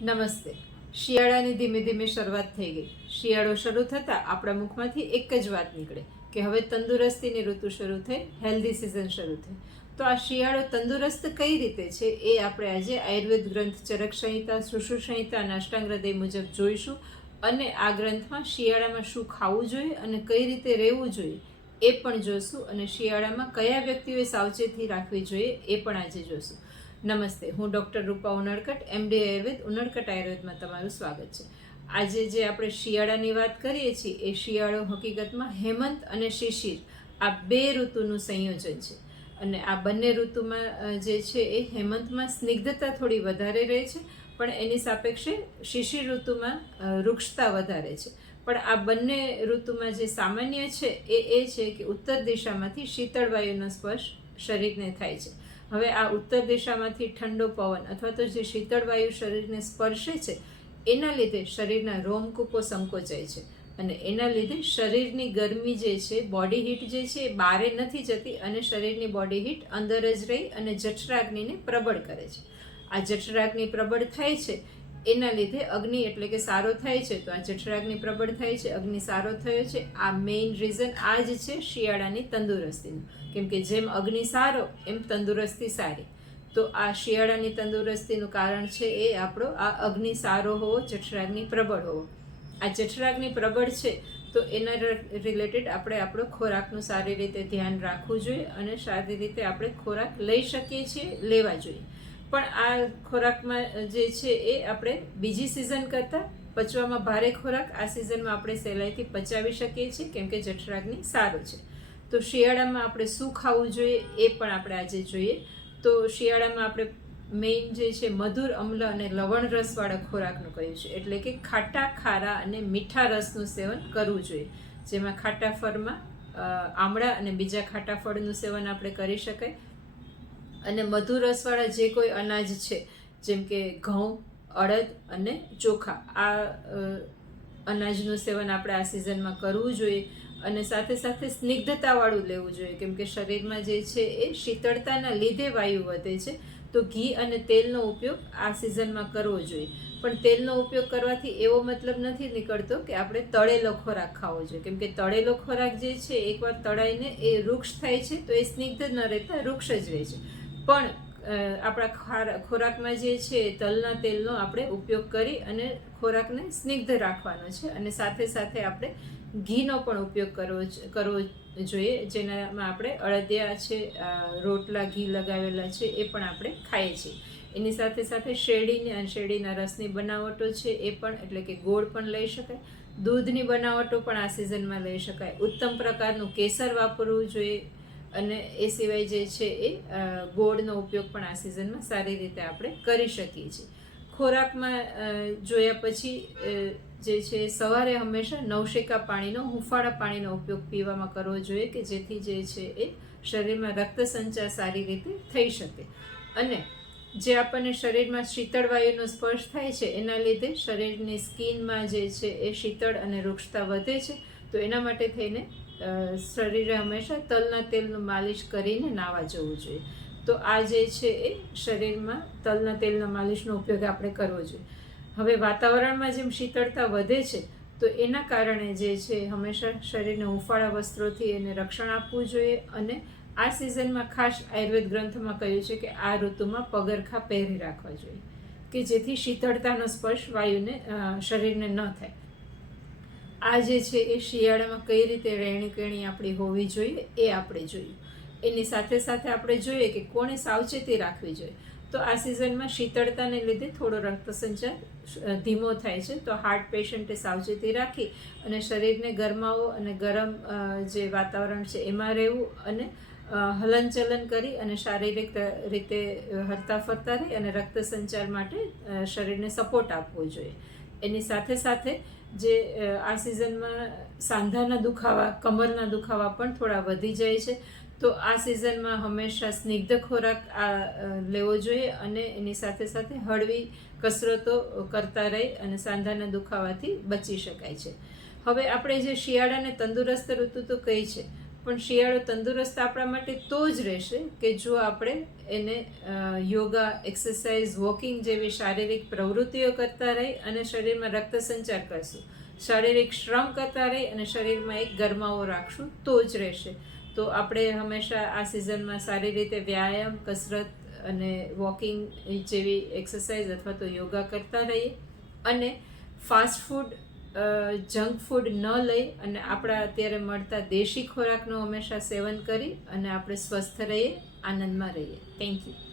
નમસ્તે. શિયાળાની ધીમે ધીમે શરૂઆત થઈ ગઈ. શિયાળો શરૂ થતાં આપણા મુખમાંથી એક જ વાત નીકળે કે હવે તંદુરસ્તીની ઋતુ શરૂ થઈ, હેલ્ધી સિઝન શરૂ થઈ. તો આ શિયાળો તંદુરસ્ત કઈ રીતે છે એ આપણે આજે આયુર્વેદ ગ્રંથ ચરક સંહિતા, સુશ્રુત સંહિતા અને અષ્ટાંગ હૃદય મુજબ જોઈશું. અને આ ગ્રંથમાં શિયાળામાં શું ખાવું જોઈએ અને કઈ રીતે રહેવું જોઈએ એ પણ જોઈશું. અને શિયાળામાં કયા વ્યક્તિઓએ સાવચેતી રાખવી જોઈએ એ પણ આજે જોઈશું. નમસ્તે, હું ડૉક્ટર રૂપા ઉનડકટ, એમડી આયુર્વેદ, ઉનડકટ આયુર્વેદમાં તમારું સ્વાગત છે. આજે જે આપણે શિયાળાની વાત કરીએ છીએ એ શિયાળો હકીકતમાં હેમંત અને શિશિર આ બે ઋતુનું સંયોજન છે. અને આ બંને ઋતુમાં જે છે એ હેમંતમાં સ્નિગ્ધતા થોડી વધારે રહે છે, પણ એની સાપેક્ષે શિશિર ઋતુમાં વૃક્ષતા વધારે છે. પણ આ બંને ઋતુમાં જે સામાન્ય છે એ છે કે ઉત્તર દિશામાંથી શીતળ વાયુનો સ્પર્શ શરીરને થાય છે. હવે આ ઉત્તર દિશામાંથી ઠંડો પવન અથવા તો જે શીતળ વાયુ શરીરને સ્પર્શે છે એના લીધે શરીરના રોમકૂપો સંકોચાય છે અને એના લીધે શરીરની ગરમી જે છે, બોડી હીટ જે છે એ બહારે નથી જતી અને શરીરની બોડી હીટ અંદર જ રહી અને જઠરાગ્નિને પ્રબળ કરે છે. આ જઠરાગ્નિ પ્રબળ થાય છે એના લીધે અગ્નિ એટલે કે સારો થાય છે. તો આ જઠરાગ્નિ પ્રબળ થાય છે, અગ્નિ સારો થયો છે. આ મેઇન રીઝન આ જ છે શિયાળાની તંદુરસ્તીનું. કેમ કે જેમ અગ્નિ સારો એમ તંદુરસ્તી સારી. તો આ શિયાળાની તંદુરસ્તીનું કારણ છે એ આપણો આ અગ્નિ સારો હોવો, જઠરાગ્નિ પ્રબળ હોવો. આ જઠરાગ્નિ પ્રબળ છે તો એના રિલેટેડ આપણે આપણો ખોરાકનું સારી રીતે ધ્યાન રાખવું જોઈએ અને સારી રીતે આપણે ખોરાક લઈ શકીએ છીએ, લેવા જોઈએ. પણ આ ખોરાકમાં જે છે એ આપણે બીજી સિઝન કરતાં પચવામાં ભારે ખોરાક આ સિઝનમાં આપણે સહેલાઈથી પચાવી શકીએ છીએ કેમ કે જઠરાગ્નિ સારો છે. તો શિયાળામાં આપણે શું ખાવું જોઈએ એ પણ આપણે આજે જોઈએ. તો શિયાળામાં આપણે મેઇન જે છે મધુર, અમ્લ અને લવણ રસવાળા ખોરાકનું કહ્યું છે. એટલે કે ખાટા, ખારા અને મીઠા રસનું સેવન કરવું જોઈએ. જેમાં ખાટા ફળમાં આમળા અને બીજા ખાટા ફળનું સેવન આપણે કરી શકાય. અને મધુર રસવાળા જે કોઈ અનાજ છે જેમ કે ઘઉં, અડદ અને ચોખા, આ અનાજનું સેવન આપણે આ સિઝનમાં કરવું જોઈએ. અને સાથે સાથે સ્નિગ્ધતાવાળું લેવું જોઈએ કેમ કે શરીરમાં જે છે એ શીતળતાના લીધે વાયુ વધે છે. તો ઘી અને તેલનો ઉપયોગ આ સિઝનમાં કરવો જોઈએ. પણ તેલનો ઉપયોગ કરવાથી એવો મતલબ નથી નીકળતો કે આપણે તળેલો ખોરાક ખાવો જોઈએ. કેમ કે તળેલો ખોરાક જે છે એકવાર તળાઈને એ વૃક્ષ થાય છે તો એ સ્નિગ્ધ ન રહેતા વૃક્ષ જ રહે છે. પણ આપણા ખોરાકમાં જે છે તલના તેલનો આપણે ઉપયોગ કરી અને ખોરાકને સ્નિગ્ધ રાખવાનો છે. અને સાથે સાથે આપણે ઘીનો પણ ઉપયોગ કરવો જોઈએ, જેનામાં આપણે અળદિયા છે, રોટલા ઘી લગાવેલા છે એ પણ આપણે ખાઈએ છીએ. એની સાથે સાથે શેરડીની અને શેરડીના રસની બનાવટો છે એ પણ, એટલે કે ગોળ પણ લઈ શકાય. દૂધની બનાવટો પણ આ સિઝનમાં લઈ શકાય. ઉત્તમ પ્રકારનું કેસર વાપરવું જોઈએ. અને એ સિવાય જે છે એ ગોળનો ઉપયોગ પણ આ સિઝનમાં સારી રીતે આપણે કરી શકીએ છીએ. ખોરાકમાં જોયા પછી જે છે સવારે હંમેશા નવશેકા પાણીનો, હુંફાળા પાણીનો ઉપયોગ પીવામાં કરવો જોઈએ કે જેથી જે છે એ શરીરમાં રક્ત સંચાર સારી રીતે થઈ શકે. અને જે આપણને શરીરમાં શીતળ વાયુનો સ્પર્શ થાય છે એના લીધે શરીરની સ્કિનમાં જે છે એ શીતળ અને વૃક્ષતા વધે છે. તો એના માટે થઈને શરીરે હંમેશા તલના તેલનું માલિશ કરીને નાહવા જવું જોઈએ. તો આ જે છે એ શરીરમાં તલના તેલના માલિશનો ઉપયોગ આપણે કરવો જોઈએ. હવે વાતાવરણમાં જેમ શીતળતા વધે છે તો એના કારણે જે છે હંમેશા શરીરને હૂંફાળા વસ્ત્રોથી એને રક્ષણ આપવું જોઈએ. અને આ સિઝનમાં ખાસ આયુર્વેદ ગ્રંથોમાં કહ્યું છે કે આ ઋતુમાં પગરખાં પહેરી રાખવા જોઈએ કે જેથી શીતળતાનો સ્પર્શ વાયુને, શરીરને ન થાય. આ જે છે એ શિયાળામાં કઈ રીતે રહેણીકરણી આપણી હોવી જોઈએ એ આપણે જોયું. એની સાથે સાથે આપણે જોઈએ કે કોણે સાવચેતી રાખવી જોઈએ. તો આ સિઝનમાં શીતળતાને લીધે થોડો રક્ત સંચાર ધીમો થાય છે. તો હાર્ટ પેશન્ટે સાવચેતી રાખી અને શરીરને ગરમાવો અને ગરમ જે વાતાવરણ છે એમાં રહેવું અને હલનચલન કરી અને શારીરિક રીતે હરતા ફરતા રહી અને રક્ત સંચાર માટે શરીરને સપોર્ટ આપવો જોઈએ. એની સાથે સાથે જે આ સિઝનમાં સાંધાના દુખાવા, કમરના દુખાવા પણ થોડા વધી જાય છે. તો આ સિઝનમાં હંમેશા સ્નિગ્ધ ખોરાક લેવો જોઈએ અને એની સાથે સાથે હળવી કસરતો કરતા રહી અને સાંધાના દુખાવાથી બચી શકાય છે. હવે આપણે જે શિયાળાને તંદુરસ્ત ઋતુ તો કહી છે, પણ શિયાળો તંદુરસ્ત આપણા માટે તો જ રહેશે કે જો આપણે એને યોગા, એક્સરસાઇઝ, વોકિંગ જેવી શારીરિક પ્રવૃત્તિઓ કરતા રહી અને શરીરમાં રક્ત સંચાર કરશું, શારીરિક શ્રમ કરતા રહી અને શરીરમાં એક ગરમાવો રાખશું તો જ રહેશે. તો આપણે હંમેશા આ સિઝનમાં સારી રીતે વ્યાયામ, કસરત અને વોકિંગ જેવી એક્સરસાઇઝ અથવા તો યોગા કરતા રહીએ અને ફાસ્ટ ફૂડ, જંક ફૂડ ન લઈ અને આપણા અત્યારે મળતા દેશી ખોરાકનું હંમેશા સેવન કરી અને આપણે સ્વસ્થ રહીએ, આનંદમાં રહીએ. Thank you.